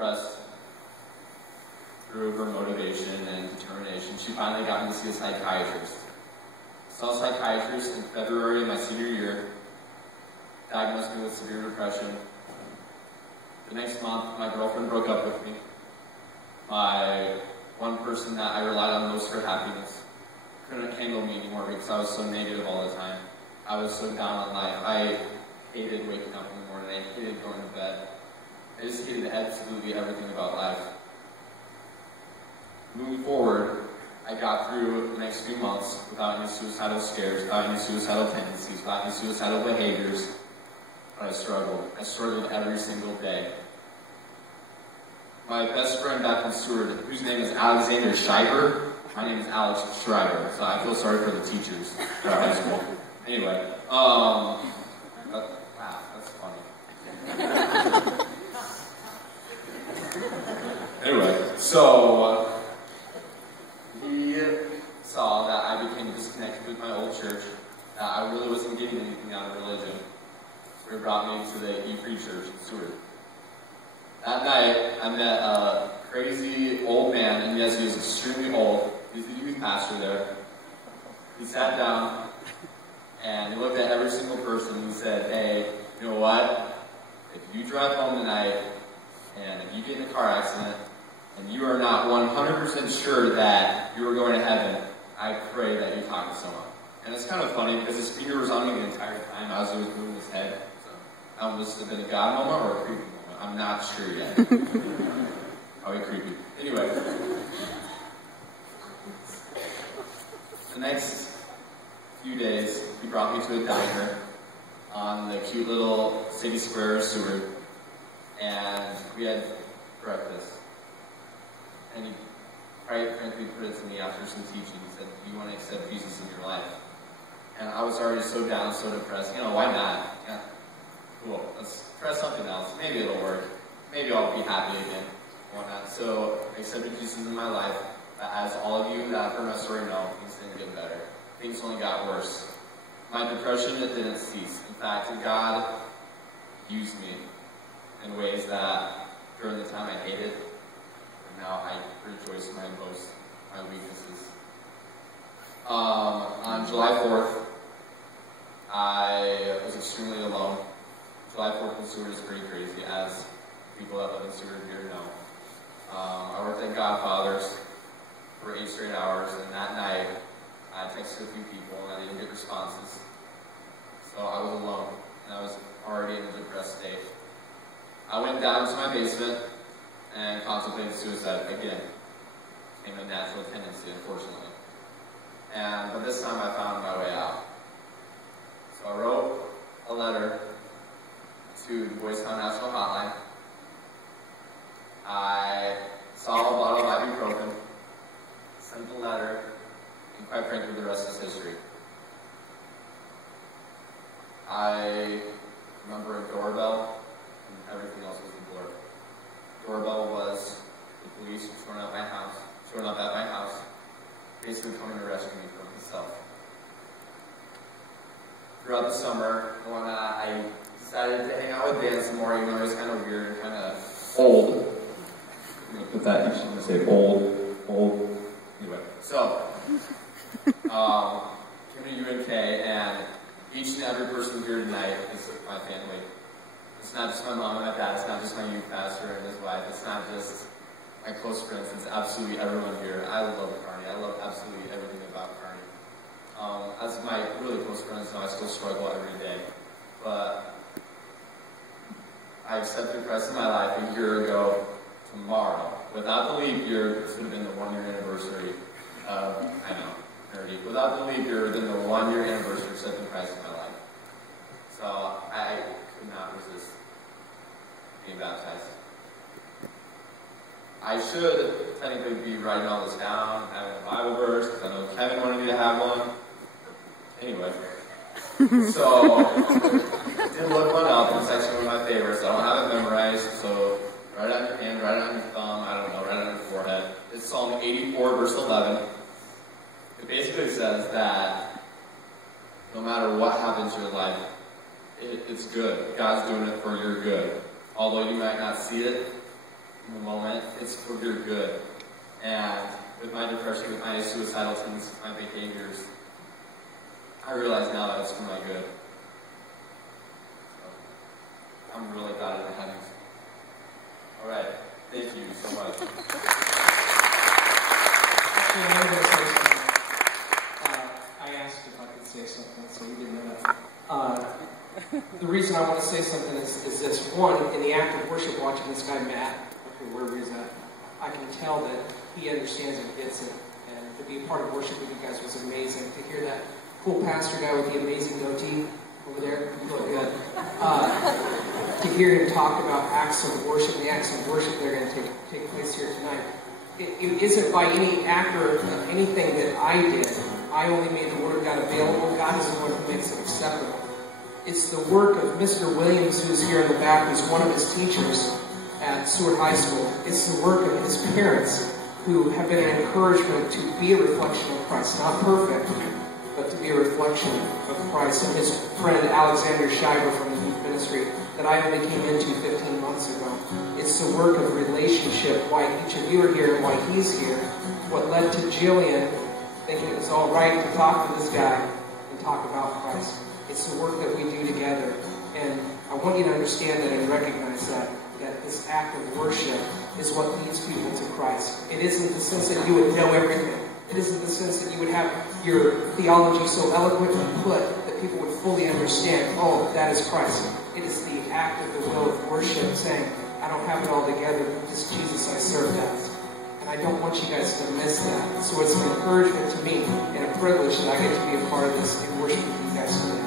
depressed, through her motivation and determination, she finally got me to see a psychiatrist. I saw a psychiatrist in February of my senior year, diagnosed me with severe depression. The next month, my girlfriend broke up with me. My one person that I relied on most for happiness couldn't handle me anymore because I was so negative all the time. I was so down on life. I hated waking up in the morning. I hated going to bed. I just hated absolutely everything about life. Moving forward, I got through the next few months without any suicidal scares, without any suicidal tendencies, without any suicidal behaviors. But I struggled. I struggled every single day. My best friend back in Seward, whose name is Alexander Shriver, my name is Alex Shriver, so I feel sorry for the teachers at high school. Anyway, wow, that's funny. Anyway, so he saw that I became disconnected with my old church, that I really wasn't getting anything out of religion. So he brought me to the E-Free Church in Seward. That night, I met a crazy old man, and yes, he was extremely old. He's the youth pastor there. He sat down, and he looked at every single person, and he said, hey, you know what? If you drive home tonight, and if you get in a car accident, and you are not 100% sure that you are going to heaven, I pray that you talk to someone. And it's kind of funny, because his finger was on me the entire time as he was moving his head. So that must have been a God moment or a creepy moment. I'm not sure yet. Probably creepy. Anyway. The next few days, he brought me to a diner on the cute little city square of Seward, and we had breakfast. And he quite frankly put it to me after some teaching. He said, do you want to accept Jesus in your life? And I was already so down, so depressed. You know, why not? Yeah. Cool. Let's try something else. Maybe it'll work. Maybe I'll be happy again. Whatnot. So I accepted Jesus in my life. As all of you that have heard my story know, things didn't get better. Things only got worse. My depression, it didn't cease. In fact, God used me in ways that during the time I hated, and now I rejoice in my boast, my weaknesses. On July 4th, I was extremely alone. July 4th in Seward is pretty crazy, as people that live in Seward here know. I worked at Godfather's for 8 straight hours, and that night, I texted a few people, and I didn't get responses. So I was alone, and I was already in a depressed state. I went down to my basement and contemplated suicide again. It became a natural tendency, unfortunately. But this time I found my way out. So I wrote a letter to the Boys Town National Hotline. I saw a bottle of ibuprofen, sent the letter, and quite frankly, the rest is history. I remember a doorbell, and everything else was a blur. Doorbell was the police showing up at my house, basically coming to rescue me from myself. Throughout the summer, when I decided to hang out with Dan some more, even though it was kind of weird and kind of old. I'm going to put that, I'm going to say old. Anyway, so, came to UNK, and each and every person here tonight is my family. It's not just my mom and my dad, it's not just my youth pastor and his wife, it's not just my close friends, it's absolutely everyone here. I love Kearney, I love absolutely everything about Kearney. As my really close friends know, I still struggle every day, but I accepted Christ in my life a year ago tomorrow. Without the leap year, this would have been the 1-year anniversary of, I know, nerdy. Without the leap year, it would have been the 1-year anniversary of accepting Christ in my life. So I could not resist being baptized. I should technically be writing all this down, having a Bible verse, because I know Kevin wanted me to have one. Anyway, so I did look one up, and it's actually one of my favorites. I don't have it memorized, so write it on your hand, write it on your thumb, I don't know, write it on your forehead. It's Psalm 84, verse 11. It basically says that no matter what happens in your life, it's good. God's doing it for your good. Although you might not see it, you in the moment. It's for your good. And with my depression, with my suicidal tendencies, my behaviors, I realize now that it's for my good. So, I'm really glad in the heavens. All right. Thank you so much. Actually, I'm going to say something. I asked if I could say something, so you didn't know that. The reason I want to say something is this. One, in the act of worship, watching this guy, Matt, wherever he's at, I can tell that he understands and gets it. And to be a part of worship with you guys was amazing. To hear that cool pastor guy with the amazing goatee over there, really good. To hear him talk about acts of worship, and the acts of worship that are going to take place here tonight. It isn't by any act or anything that I did. I only made the Word of God available. God is the one who makes it acceptable. It's the work of Mr. Williams, who's here in the back, who's one of his teachers at Seward High School. It's the work of his parents, who have been an encouragement to be a reflection of Christ. Not perfect, but to be a reflection of Christ. And his friend Alexander Shriver from the youth ministry that I only came into 15 months ago. It's the work of relationship, why each of you are here and why he's here. What led to Jillian thinking it was all right to talk to this guy and talk about Christ. It's the work that we do together. And I want you to understand that and recognize that this act of worship is what leads people to Christ. It isn't the sense that you would know everything. It isn't the sense that you would have your theology so eloquently put that people would fully understand, oh, that is Christ. It is the act of the will of worship saying, I don't have it all together, but this Jesus I serve that. And I don't want you guys to miss that. So it's an encouragement to me and a privilege that I get to be a part of this and worship with you guys today.